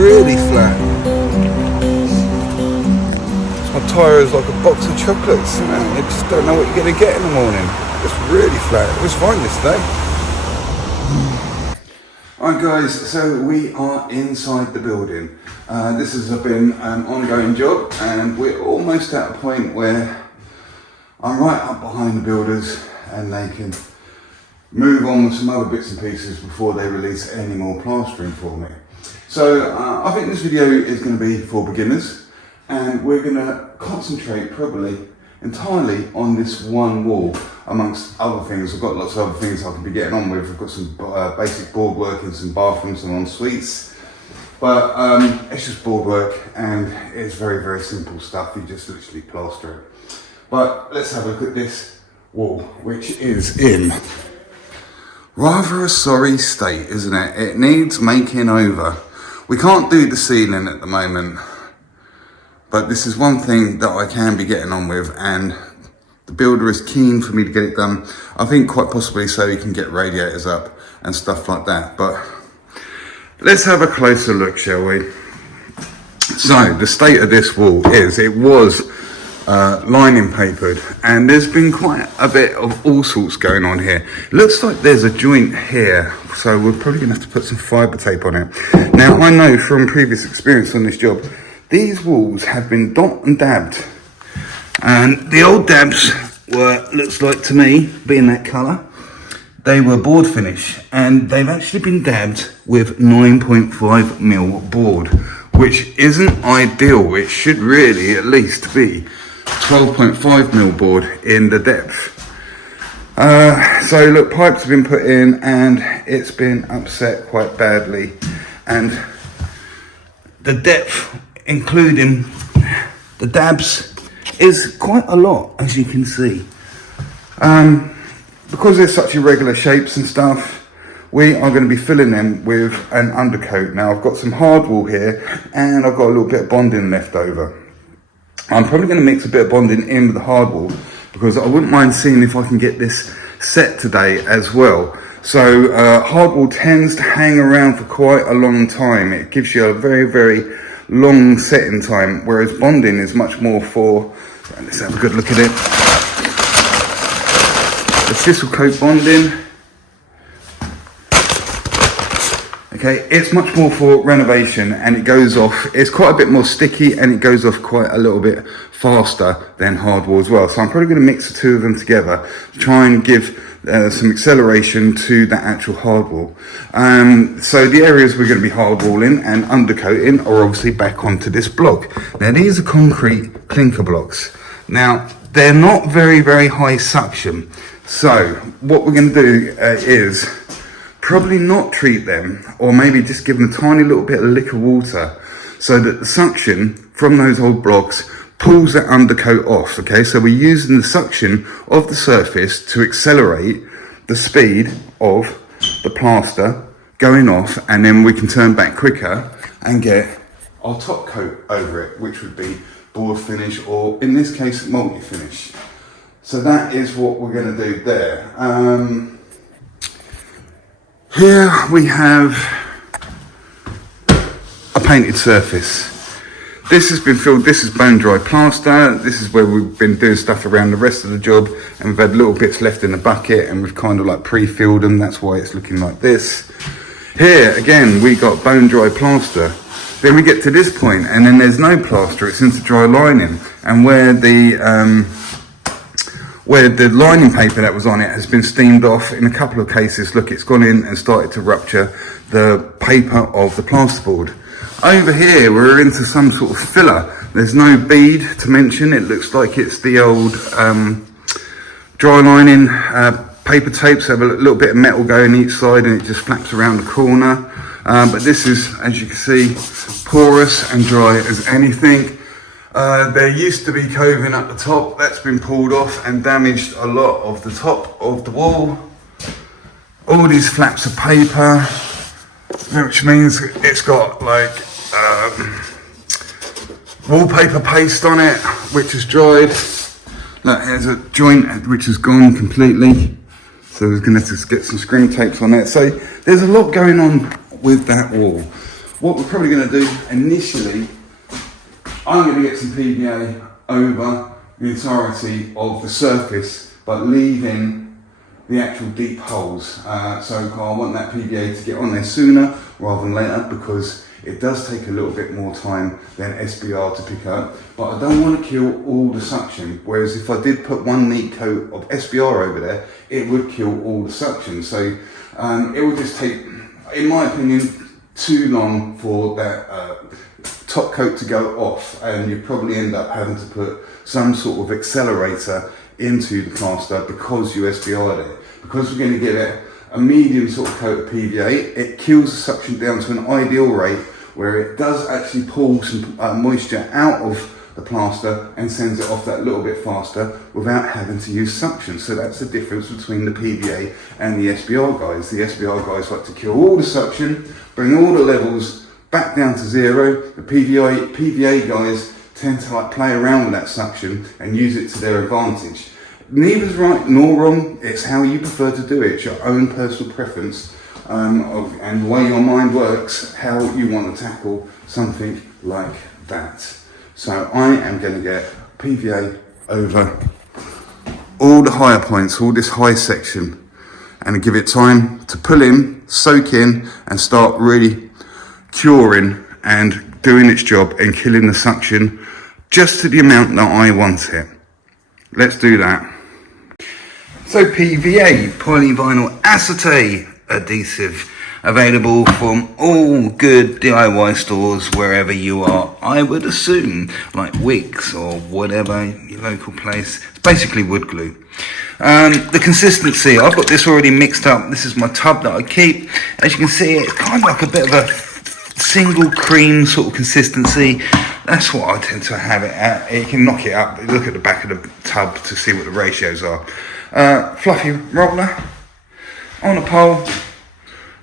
really flat. My tyre is like a box of chocolates, man. You just don't know what you're going to get in the morning. It's really flat. It was fine yesterday. Alright guys, so we are inside the building. This has been an ongoing job and we're almost at a point where I'm right up behind the builders and they can move on with some other bits and pieces before they release any more plastering for me. So I think this video is going to be for beginners and we're going to concentrate probably entirely on this one wall amongst other things. I've got lots of other things I can be getting on with. I've got some basic board work in some bathrooms and en suites, but it's just board work and it's very, very simple stuff. You just literally plaster it. But let's have a look at this wall, which is in rather a sorry state, isn't it? It needs making over. We can't do the ceiling at the moment, but this is one thing that I can be getting on with, and the builder is keen for me to get it done. I think quite possibly so he can get radiators up and stuff like that. But let's have a closer look, shall we? So the state of this wall is, it was lining papered, and there's been quite a bit of all sorts going on here. It looks like there's a joint here, so we're probably gonna have to put some fibre tape on it. Now I know from previous experience on this job, these walls have been dot and dabbed, and the old dabs were, looks like to me, being that colour, they were board finish, and they've actually been dabbed with 9.5mm board, which isn't ideal. It should really at least be 12.5mm board in the depth. So look, pipes have been put in and it's been upset quite badly, and the depth, including the dabs, is quite a lot, as you can see. Because they're such irregular shapes and stuff, we are going to be filling them with an undercoat. Now I've got some hardwool here and I've got a little bit of bonding left over. I'm probably going to mix a bit of bonding in with the hardwool because I wouldn't mind seeing if I can get this set today as well. So hardwool tends to hang around for quite a long time. It gives you a very, very long setting time, whereas bonding is much more for, let's have a good look at it. The thistle coat bonding, okay, it's much more for renovation and it goes off, it's quite a bit more sticky and it goes off quite a little bit faster than hardwool as well. So I'm probably going to mix the two of them together to try and give some acceleration to that actual hardwool. So the areas we're going to be hardwalling and undercoating are obviously back onto this block. Now these are concrete clinker blocks. Now they're not very, very high suction. So what we're going to do is probably not treat them, or maybe just give them a tiny little bit of liquor water so that the suction from those old blocks pulls that undercoat off. Okay, so we're using the suction of the surface to accelerate the speed of the plaster going off, and then we can turn back quicker and get our top coat over it, which would be board finish, or in this case multi-finish. So that is what we're going to do there. Here we have a painted surface. This has been filled, this is bone dry plaster. This is where we've been doing stuff around the rest of the job, and we've had little bits left in the bucket and we've kind of like pre-filled them. That's why it's looking like this. Here again, we got bone dry plaster. Then we get to this point and then there's no plaster, it's into dry lining. And where the lining paper that was on it has been steamed off in a couple of cases, look, it's gone in and started to rupture the paper of the plasterboard. Over here, we're into some sort of filler. There's no bead to mention. It looks like it's the old dry lining paper tapes. Have a little bit of metal going each side and it just flaps around the corner. But this is, as you can see, porous and dry as anything. There used to be coving at the top. That's been pulled off and damaged a lot of the top of the wall. All these flaps of paper, which means it's got like wallpaper paste on it, which has dried. Look, here's a joint which has gone completely. So we're going to have to get some screen tapes on it. So there's a lot going on with that wall. what we're probably going to do initially, I'm going to get some PVA over the entirety of the surface, but leaving the actual deep holes. So I want that PVA to get on there sooner rather than later, because it does take a little bit more time than SBR to pick up, but I don't want to kill all the suction. Whereas if I did put one neat coat of SBR over there, it would kill all the suction. So it would just take, in my opinion, too long for that top coat to go off, and you'd probably end up having to put some sort of accelerator into the plaster because you SBR'd it. Because we're going to give it a medium sort of coat of PVA, it kills the suction down to an ideal rate where it does actually pull some moisture out of the plaster and sends it off that little bit faster without having to use suction. So that's the difference between the PVA and the SBR guys. The SBR guys like to kill all the suction, bring all the levels back down to zero. The PVA guys tend to like play around with that suction and use it to their advantage. Neither's right nor wrong, it's how you prefer to do it. It's your own personal preference and the way your mind works, how you want to tackle something like that. So I am going to get PVA over all the higher points, all this high section, and give it time to pull in, soak in, and start really curing and doing its job and killing the suction just to the amount that I want it. Let's do that. So PVA, polyvinyl acetate adhesive, available from all good DIY stores wherever you are, I would assume, like Wickes or whatever, your local place. It's basically wood glue. The consistency, I've got this already mixed up. This is my tub that I keep. As you can see, it's kind of like a bit of a single cream sort of consistency. That's what I tend to have it at. You can knock it up, look at the back of the tub to see what the ratios are. Fluffy roller on a pole.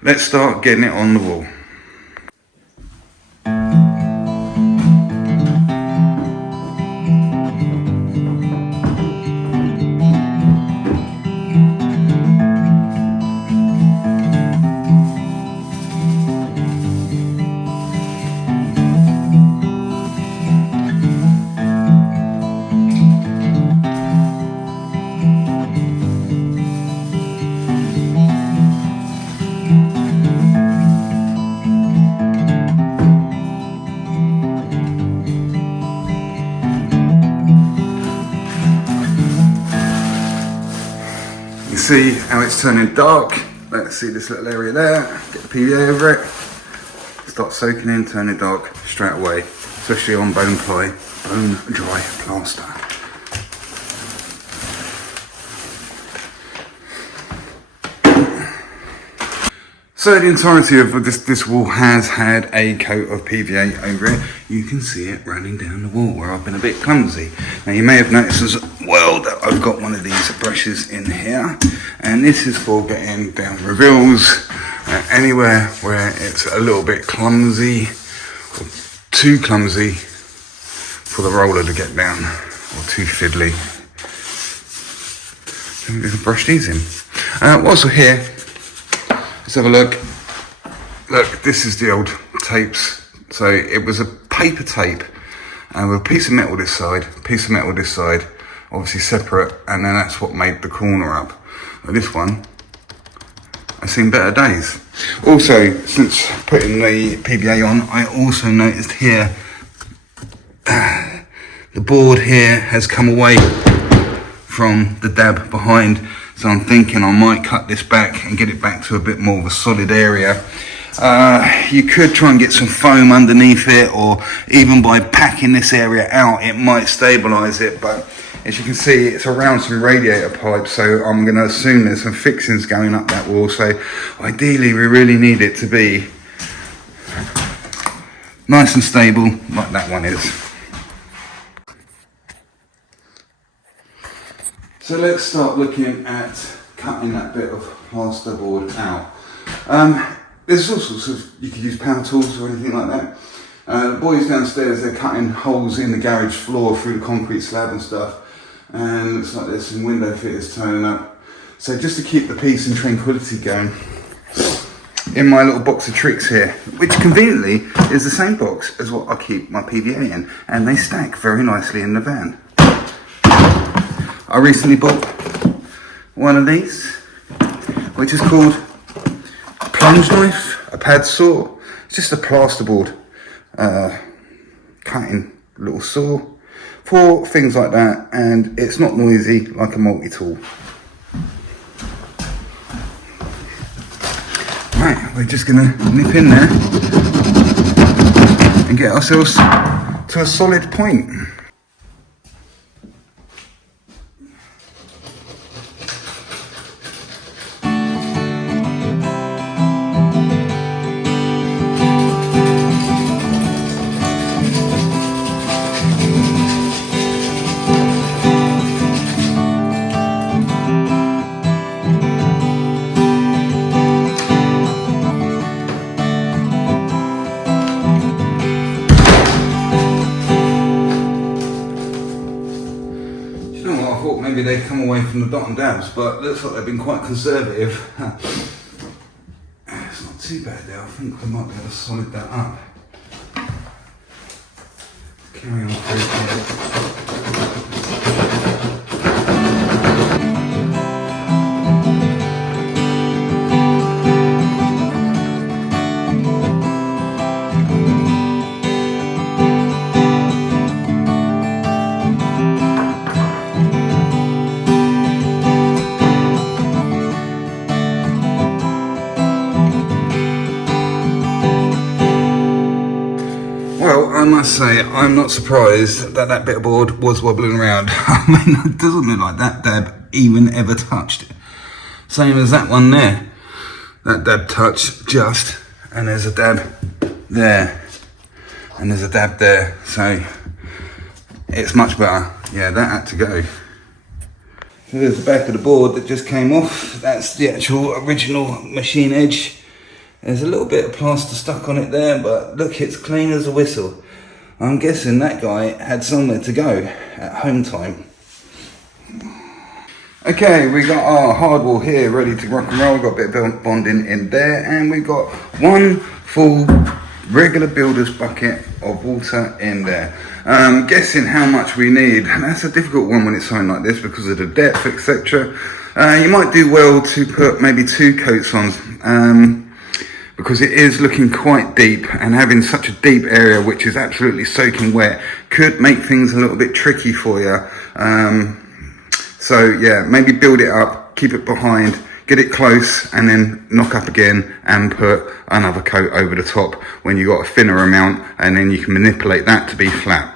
Let's start getting it on the wall. See how it's turning dark. Let's see this little area there. Get the PVA over it. Start soaking in, turning dark straight away, especially on bone dry plaster. So the entirety of this wall has had a coat of PVA over it. You can see it running down the wall where I've been a bit clumsy. Now you may have noticed as well that I've got one of these brushes in here, and this is for getting down reveals anywhere where it's a little bit clumsy or too clumsy for the roller to get down, or too fiddly. So we can brush these in. Whilst we're here, let's have a look. Look, this is the old tapes. So it was a paper tape with a piece of metal this side, obviously separate, and then that's what made the corner up. But this one, I've seen better days. Also, since putting the PVA on, I also noticed here, the board here has come away from the dab behind. So I'm thinking I might cut this back and get it back to a bit more of a solid area. You could try and get some foam underneath it, or even by packing this area out, it might stabilise it. But as you can see, it's around some radiator pipes, so I'm going to assume there's some fixings going up that wall. So ideally, we really need it to be nice and stable, like that one is. So let's start looking at cutting that bit of plasterboard out. There's all sorts of, you could use power tools or anything like that. The boys downstairs, they're cutting holes in the garage floor through the concrete slab and stuff. And it looks like there's some window fitters turning up. So just to keep the peace and tranquility going, in my little box of tricks here, which conveniently is the same box as what I keep my PVA in, and they stack very nicely in the van. I recently bought one of these, which is called a plunge knife, a pad saw. It's just a plasterboard cutting little saw for things like that, and it's not noisy like a multi-tool. Right, we're just gonna nip in there and get ourselves to a solid point. Maybe they've come away from the dot and dabs, but looks like they've been quite conservative. It's not too bad there. I think we might be able to solid that up. Carry on through here. I must say, I'm not surprised that that bit of board was wobbling around. I mean, it doesn't look like that dab even ever touched it. Same as that one there. That dab touched just, and there's a dab there, and there's a dab there. So it's much better. Yeah, that had to go. So there's the back of the board that just came off. That's the actual original machine edge. There's a little bit of plaster stuck on it there, but look, it's clean as a whistle. I'm guessing that guy had somewhere to go at home time. Okay, we got our hardwall here ready to rock and roll. We've got a bit of bonding in there, and we've got one full regular builder's bucket of water in there. Guessing how much we need. That's a difficult one when it's something like this because of the depth, etc. You might do well to put maybe 2 coats on. Because it is looking quite deep, and having such a deep area which is absolutely soaking wet could make things a little bit tricky for you. So yeah, maybe build it up, keep it behind, get it close, and then knock up again and put another coat over the top when you've got a thinner amount, and then you can manipulate that to be flat.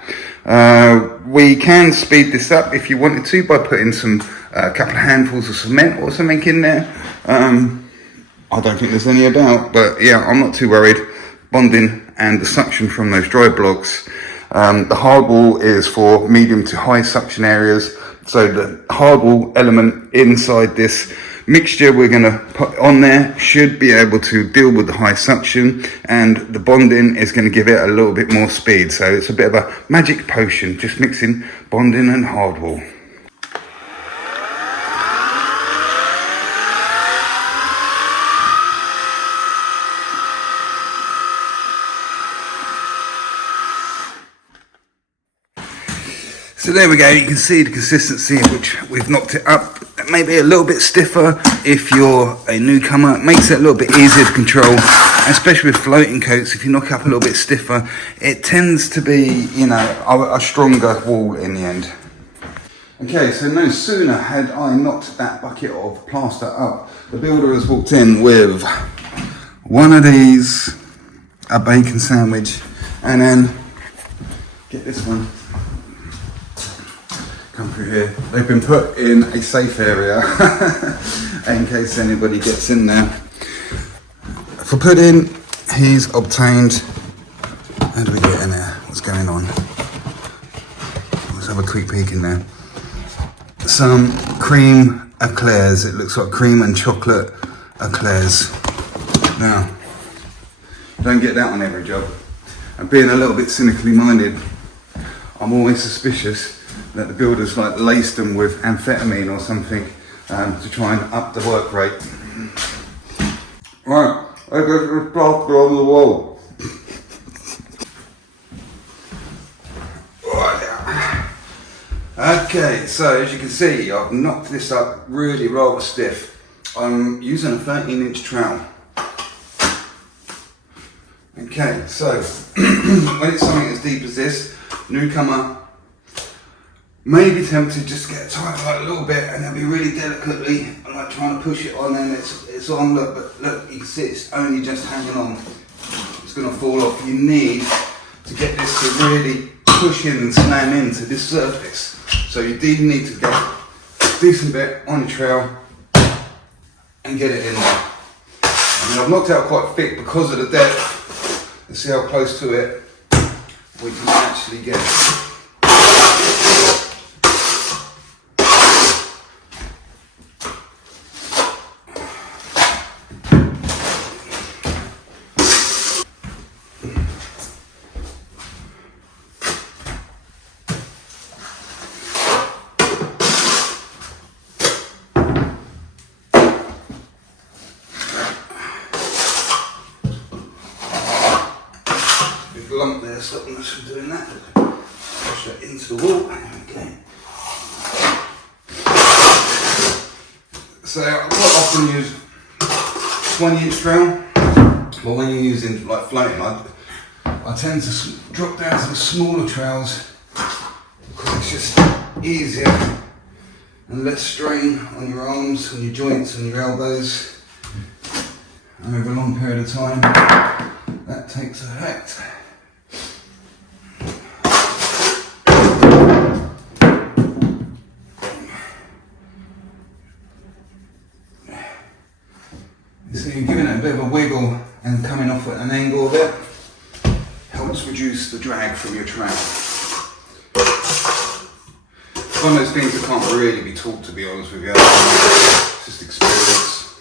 We can speed this up if you wanted to by putting a couple of handfuls of cement or something in there. I don't think there's any about, but yeah, I'm not too worried. Bonding and the suction from those dry blocks. The hardwall is for medium to high suction areas. So the hardwall element inside this mixture we're going to put on there should be able to deal with the high suction, and the bonding is going to give it a little bit more speed. So it's a bit of a magic potion, just mixing bonding and hardwall. So there we go, you can see the consistency in which we've knocked it up. Maybe a little bit stiffer if you're a newcomer. It makes it a little bit easier to control, especially with floating coats. If you knock up a little bit stiffer, it tends to be, you know, a stronger wall in the end. Okay, so no sooner had I knocked that bucket of plaster up, the builder has walked in with one of these, a bacon sandwich, and then, get this one, come through here. They've been put in a safe area in case anybody gets in there. For pudding, he's obtained, how do we get in there? What's going on? Let's have a quick peek in there. Some cream eclairs. It looks like cream and chocolate eclairs. Now, don't get that on every job. And being a little bit cynically minded, I'm always suspicious that the builders like laced them with amphetamine or something to try and up the work rate. Right, I got the plaster on the wall. Okay, so as you can see, I've knocked this up really rather stiff. I'm using a 13-inch trowel. Okay, so when it's something as deep as this, newcomer may be tempted just to get it tight like a little bit, and they'll be really delicately like trying to push it on, and it's on. Look, but look, you can see it's only just hanging on. It's going to fall off. You need to get this to really push in and slam into this surface. So you do need to get a decent bit on your trowel and get it in there. I mean, I've knocked it out quite thick because of the depth. Let's see how close to it we can actually get. Lump there stopping us from doing that. Push that into the wall. Okay. So I quite often use 20-inch trowel, but when you're using like floating, I tend to drop down to the smaller trowels because it's just easier and less strain on your arms, on your joints, and your elbows over a long period of time. That takes effect. So you're giving it a bit of a wiggle and coming off at an angle of it helps reduce the drag from your trowel. It's one of those things that can't really be taught, to be honest with you. It's just experience.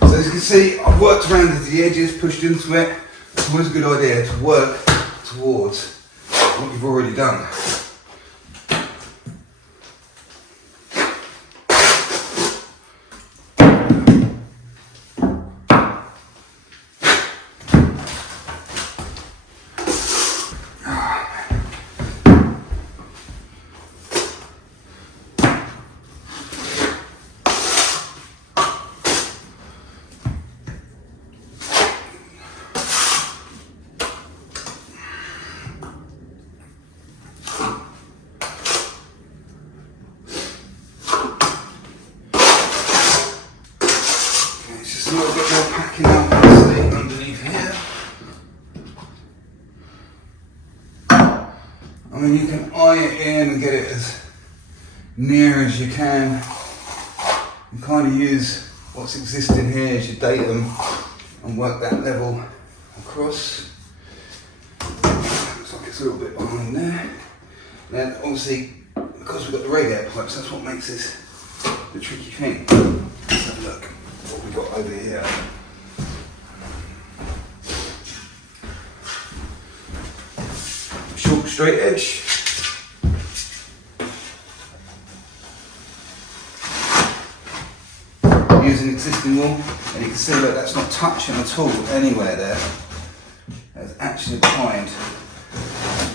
So as you can see, I've worked around the edges, pushed into it. It's always a good idea to work towards what you've already done. A little bit more packing out underneath here. I mean, you can eye it in and get it as near as you can. You kind of use what's existing here as your datum and work that level across. Looks like it's a little bit behind there. Then obviously, because we've got the radiator pipes, that's what makes this the tricky thing. Let's have a look what we've got over here. Short straight edge. Using existing wool, and you can see that that's not touching at all anywhere there. That's actually behind.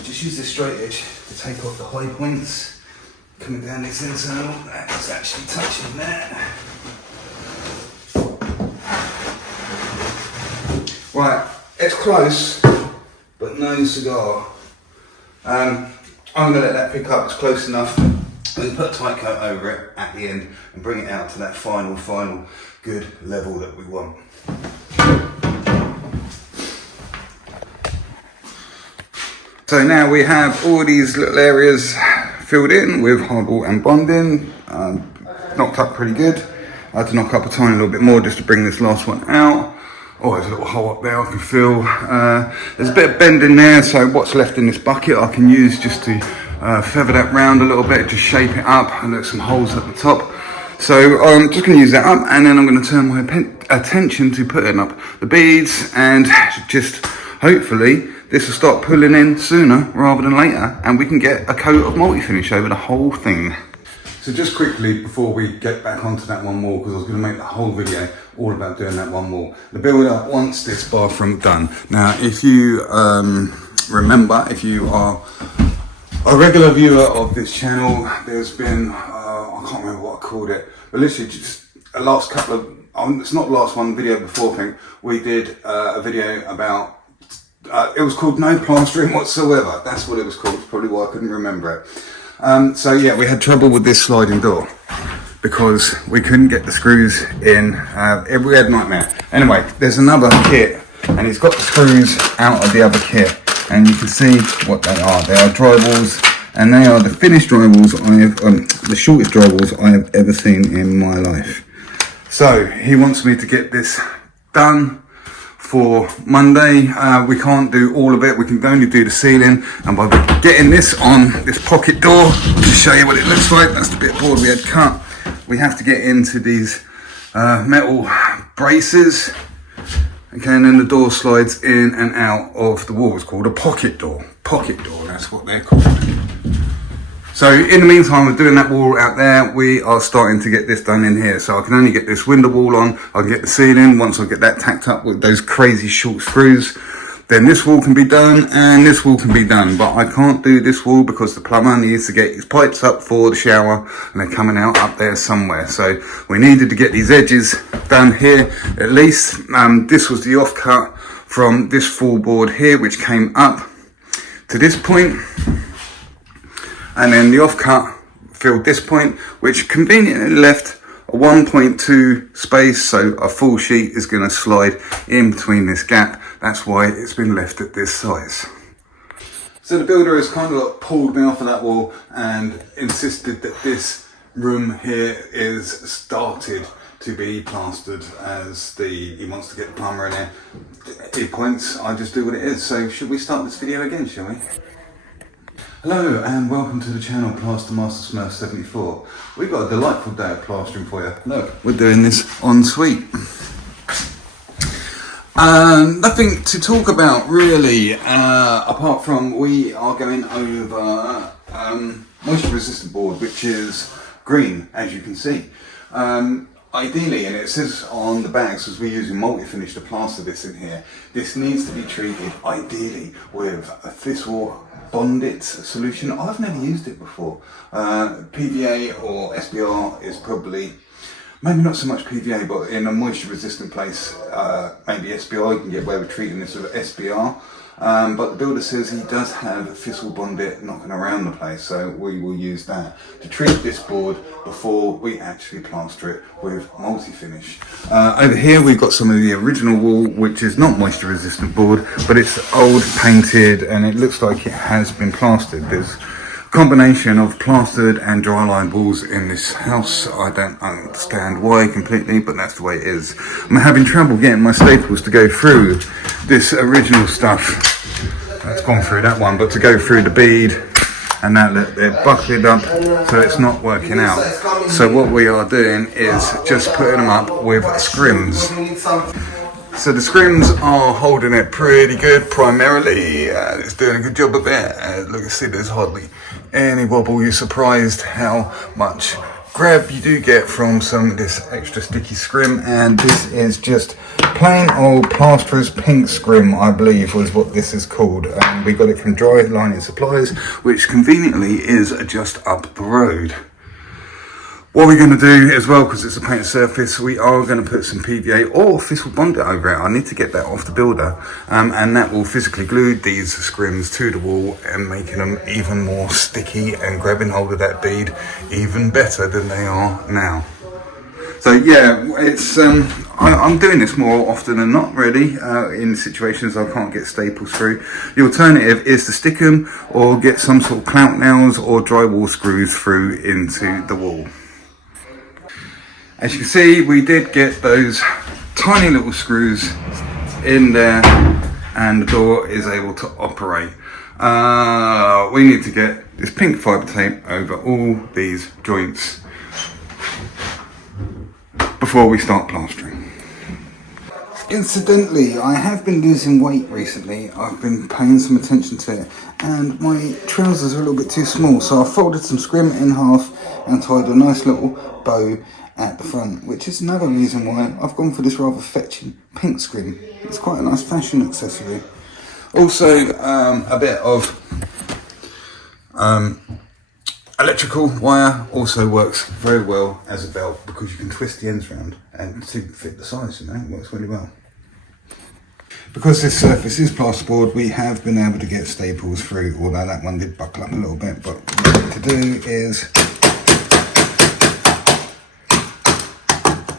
Just use this straight edge to take off the high points. Coming down this internal, that's actually touching there. Right, it's close, but no cigar. I'm going to let that pick up, it's close enough. We can put a tight coat over it at the end and bring it out to that final good level that we want. So now we have all these little areas filled in with hardball and bonding, knocked up pretty good. I had to knock up a tiny little bit more just to bring this last one out. Oh, there's a little hole up there I can feel. There's a bit of bend in there, so what's left in this bucket I can use just to feather that round a little bit, just shape it up, and there's some holes at the top. So I'm just going to use that up, and then I'm going to turn my attention to putting up the beads, and just hopefully this will start pulling in sooner rather than later, and we can get a coat of multi-finish over the whole thing. So just quickly before we get back onto that one wall, because I was going to make the whole video all about doing that one wall. The builder wants this bathroom done. Now, if you remember, if you are a regular viewer of this channel, there's been, I can't remember what I called it, but literally just a last couple of, it's not the last one, video before, I think, we did a video about, it was called No Plastering Whatsoever. That's what it was called, probably why I couldn't remember it. So yeah, we had trouble with this sliding door because we couldn't get the screws in. We had a nightmare. Anyway, there's another kit and it's got the screws out of the other kit, and you can see what they are. They are drywalls, and they are the finished drywalls I have, the shortest drywalls I have ever seen in my life. So he wants me to get this done for Monday. We can't do all of it, we can only do the ceiling, and by getting this on this pocket door, to show you what it looks like, that's the bit of board we had cut, we have to get into these metal braces, okay, and then the door slides in and out of the wall. It's called a pocket door, that's what they're called. So in the meantime, we're doing that wall out there. We are starting to get this done in here. So I can only get this window wall on. I can get the ceiling. Once I get that tacked up with those crazy short screws, then this wall can be done and this wall can be done. But I can't do this wall because the plumber needs to get his pipes up for the shower, and they're coming out up there somewhere. So we needed to get these edges done here at least. This was the offcut from this floorboard here, which came up to this point. And then the offcut filled this point, which conveniently left a 1.2 space, so a full sheet is going to slide in between this gap. That's why it's been left at this size. So the builder has kind of like pulled me off of that wall and insisted that this room here is started to be plastered, as he wants to get the plumber in here. He points, I just do what it is. So should we start this video again, shall we? Hello and welcome to the channel Plaster Master Smurf 74. We've got a delightful day of plastering for you. Look, we're doing this en suite. Nothing to talk about really, apart from we are going over moisture resistant board, which is green, as you can see. Ideally, and it says on the bags, as we're using multi-finish to plaster this in here, this needs to be treated ideally with a thistle bonded solution. I've never used it before. PVA or SBR is probably, maybe not so much PVA, but in a moisture resistant place, maybe SBR, you can get away with treating this with SBR. But the builder says he does have thistle bonded knocking around the place, so we will use that to treat this board before we actually plaster it with multi-finish. Over here we've got some of the original wool, which is not moisture resistant board, but it's old, painted, and it looks like it has been plastered. There's a combination of plastered and dry lined walls in this house. I don't understand why completely, but that's the way it is. I'm having trouble getting my staples to go through this original stuff. That's gone through that one, but to go through the bead and that, they're buckled up, so it's not working out. So what we are doing is just putting them up with scrims. So the scrims are holding it pretty good primarily. It's doing a good job of it. Look, see, there's hardly any wobble. You're surprised how much grab you do get from some of this extra sticky scrim, and this is just plain old plasterer's pink scrim, I believe was what this is called. We got it from Dry Lining Supplies, which conveniently is just up the road. What we're going to do as well, because it's a painted surface, we are going to put some PVA or thistle bonded over it. I need to get that off the builder, and that will physically glue these scrims to the wall and making them even more sticky and grabbing hold of that bead even better than they are now. So yeah, it's I'm doing this more often than not really, in situations I can't get staples through. The alternative is to stick them or get some sort of clout nails or drywall screws through into the wall. As you can see, we did get those tiny little screws in there and the door is able to operate. We need to get this pink fibre tape over all these joints before we start plastering. Incidentally, I have been losing weight recently. I've been paying some attention to it, and my trousers are a little bit too small, so I folded some scrim in half and tied a nice little bow at the front, which is another reason why I've gone for this rather fetching pink scrim. It's quite a nice fashion accessory. Also, a bit of electrical wire also works very well as a belt, because you can twist the ends around and to fit the size, you know, it works really well. Because this surface is plasterboard, we have been able to get staples through, although that one did buckle up a little bit, but what we need to do is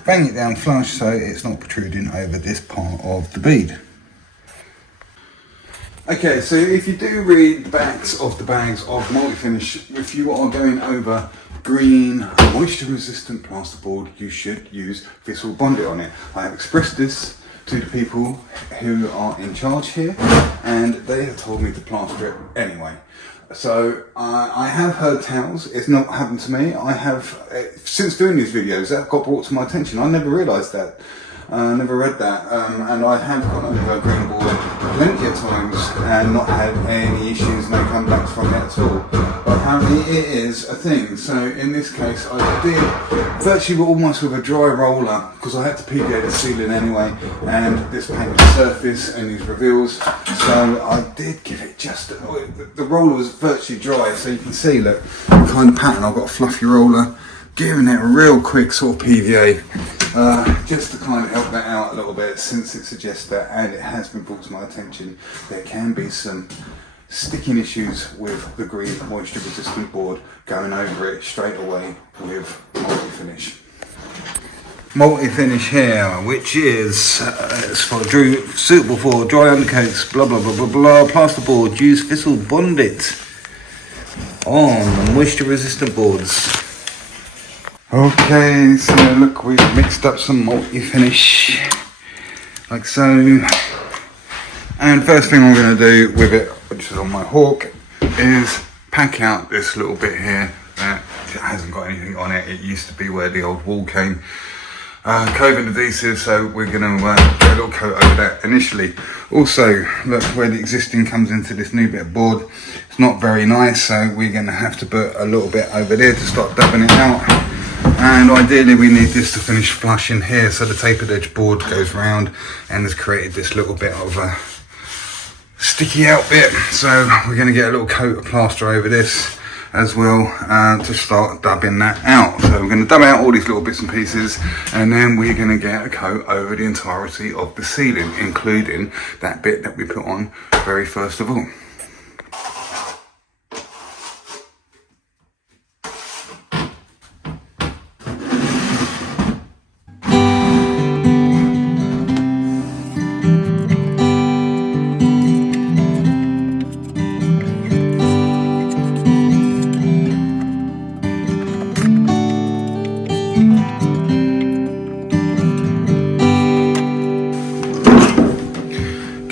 bang it down flush so it's not protruding over this part of the bead. Okay, so if you do read the backs of the bags of multi-finish, if you are going over green moisture resistant plasterboard, you should use Thistle Bondit on it. I have expressed this to the people who are in charge here, and they have told me to plaster it anyway. So I have heard tales. It's not happened to me. I have, since doing these videos, that got brought to my attention. I never realised that. Never read that, and I have gone over a green board plenty of times and not had any issues, no comebacks from it at all. But apparently it is a thing. So in this case, I did virtually almost with a dry roller, because I had to PVA the ceiling anyway, and this painted surface and these reveals. So I did give it just the roller was virtually dry, so you can see, look, the kind of pattern. I've got a fluffy roller, giving it a real quick sort of PVA. Just to kind of help that out a little bit, since it suggests that, and it has been brought to my attention, there can be some sticking issues with the green moisture resistant board going over it straight away with multi-finish. Multi-finish here, which is suitable for dry undercoats, blah blah blah blah blah, plasterboard. Use Thistle Bondit on the moisture resistant boards. Okay, so look, we've mixed up some multi-finish, like so. And first thing I'm going to do with it, which is on my hawk, is pack out this little bit here that hasn't got anything on it. It used to be where the old wall came. Cove adhesive, so we're going to get a little coat over that initially. Also, look where the existing comes into this new bit of board. It's not very nice, so we're going to have to put a little bit over there to start dabbing it out. And ideally we need this to finish flush in here, so the tapered edge board goes round and has created this little bit of a sticky out bit. So we're going to get a little coat of plaster over this as well to start dubbing that out. So we're going to dub out all these little bits and pieces, and then we're going to get a coat over the entirety of the ceiling, including that bit that we put on very first of all.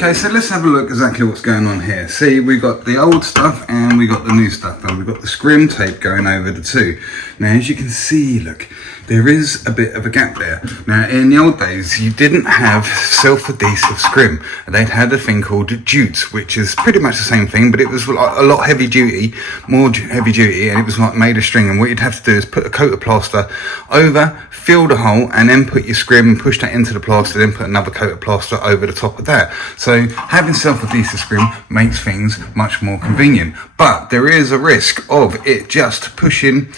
Okay, so let's have a look exactly what's going on here. See, we got the old stuff and we got the new stuff, and we've got the scrim tape going over the two. Now, as you can see, look, there is a bit of a gap there. Now, in the old days, you didn't have self-adhesive scrim. They'd had a thing called jute, which is pretty much the same thing, but it was a lot heavy duty, more heavy duty, and it was like made of string. And what you'd have to do is put a coat of plaster over, fill the hole, and then put your scrim and push that into the plaster, then put another coat of plaster over the top of that. So having self-adhesive scrim makes things much more convenient, but there is a risk of it just pushing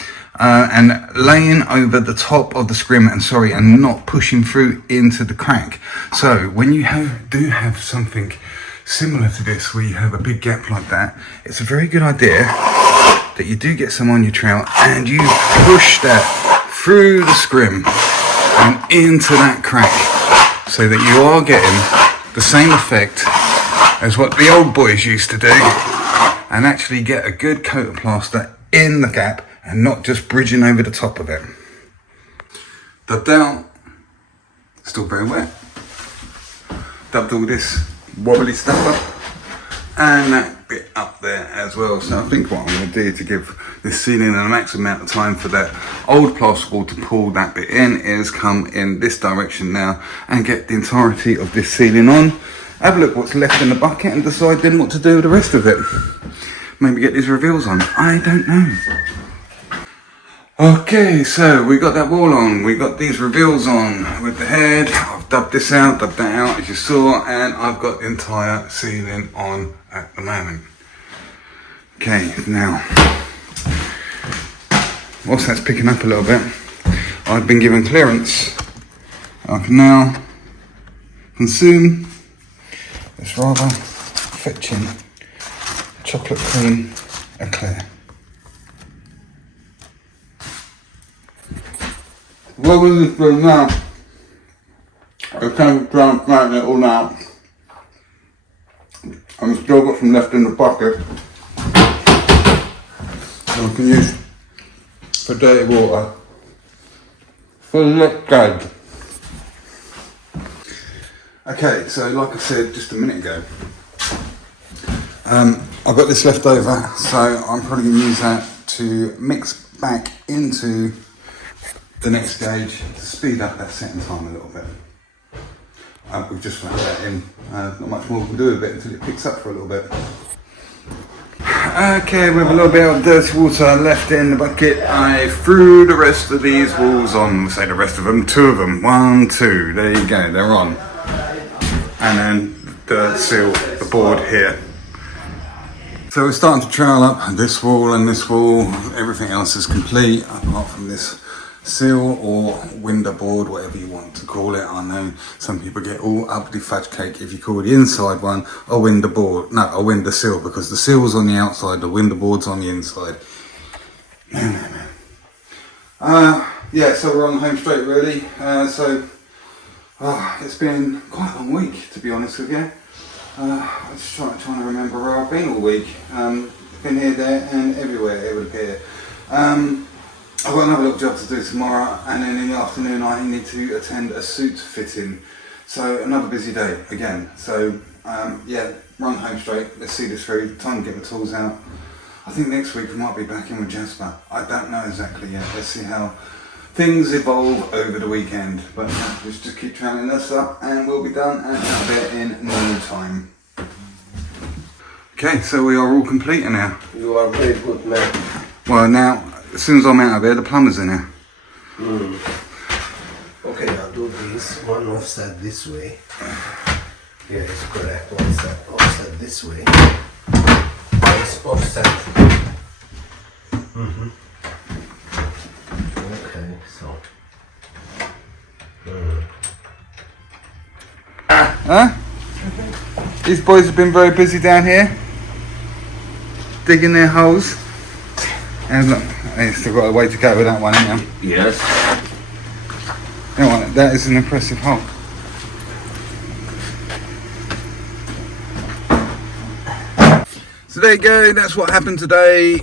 and laying over the top of the scrim and not pushing through into the crack. So when you do have something similar to this, where you have a big gap like that, it's a very good idea that you do get some on your trowel and you push that through the scrim and into that crack, so that you are getting the same effect as what the old boys used to do, and actually get a good coat of plaster in the gap and not just bridging over the top of it. Dubbed out, still very wet. Dubbed all this wobbly stuff up and that bit up there as well. So I think what I'm going to do to give this ceiling a maximum amount of time for that old plasterboard to pull that bit in is come in this direction now and get the entirety of this ceiling on. Have a look what's left in the bucket and decide then what to do with the rest of it. Maybe get these reveals on, I don't know. Okay, so we got that wall on, we got these reveals on with the head. I've dubbed this out, dubbed that out as you saw, and I've got the entire ceiling on at the moment. Okay, now, whilst that's picking up a little bit, I've been given clearance. I can now consume this rather fetching chocolate cream eclair. What we're just doing now, I can't try it all now. I've still got some left in the bucket, so we can use for dirty water. For liquid. Okay, so like I said just a minute ago, I've got this left over, so I'm probably going to use that to mix back into the next stage to speed up that setting time a little bit. We've just wrapped that in, not much more we can do with it until it picks up for a little bit. Okay, with a little bit of dirty water left in the bucket, I threw the rest of these walls on. Say the rest of them, 2 of them, 1, 2, there you go, they're on. And then the seal, the board here. So we're starting to trowel up this wall and this wall, everything else is complete apart from this seal or window board, whatever you want to call it. I know some people get all uppity fudge cake if you call the inside one a window board, no, a window seal, because the seal's on the outside, the window board's on the inside. Man. Yeah, so we're on the home straight really. It's been quite a long week, to be honest with you. I'm just trying to remember where I've been all week. Been here, there and everywhere, it would appear. I've got another little job to do tomorrow, and then in the afternoon I need to attend a suit fitting. So another busy day again. So yeah, run home straight, let's see this through, time to get the tools out. I think next week we might be back in with Jasper. I don't know exactly yet, let's see how things evolve over the weekend. But let's just keep trailing this up and we'll be done and out there in no time. Okay, so we are all complete now. You are very good man. Well now, as soon as I'm out of here, the plumber's in here. Okay, I'll do this. One offset this way. Yeah, it's correct. Offset this way. It's offset. Okay, so. Huh? These boys have been very busy down here, digging their holes. And look, they've still got a way to go with that one, haven't they? Yes. That is an impressive hole. So there you go, that's what happened today.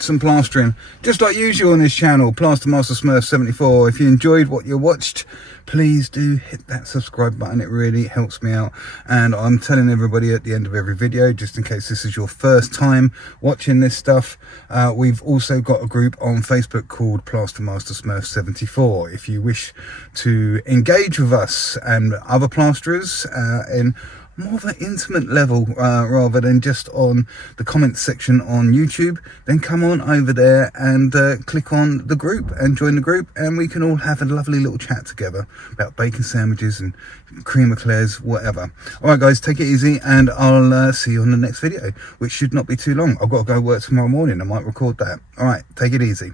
Some plastering, just like usual on this channel, Plaster Master Smurf 74. If you enjoyed what you watched, please do hit that subscribe button, it really helps me out. And I'm telling everybody at the end of every video, just in case this is your first time watching this stuff, we've also got a group on Facebook called Plaster Master Smurf 74. If you wish to engage with us and other plasterers in more of an intimate level rather than just on the comments section on YouTube, then come on over there and click on the group and join the group, and we can all have a lovely little chat together about bacon sandwiches and cream eclairs, whatever. Alright guys, take it easy and I'll see you on the next video, which should not be too long. I've got to go work tomorrow morning, I might record that. Alright, take it easy.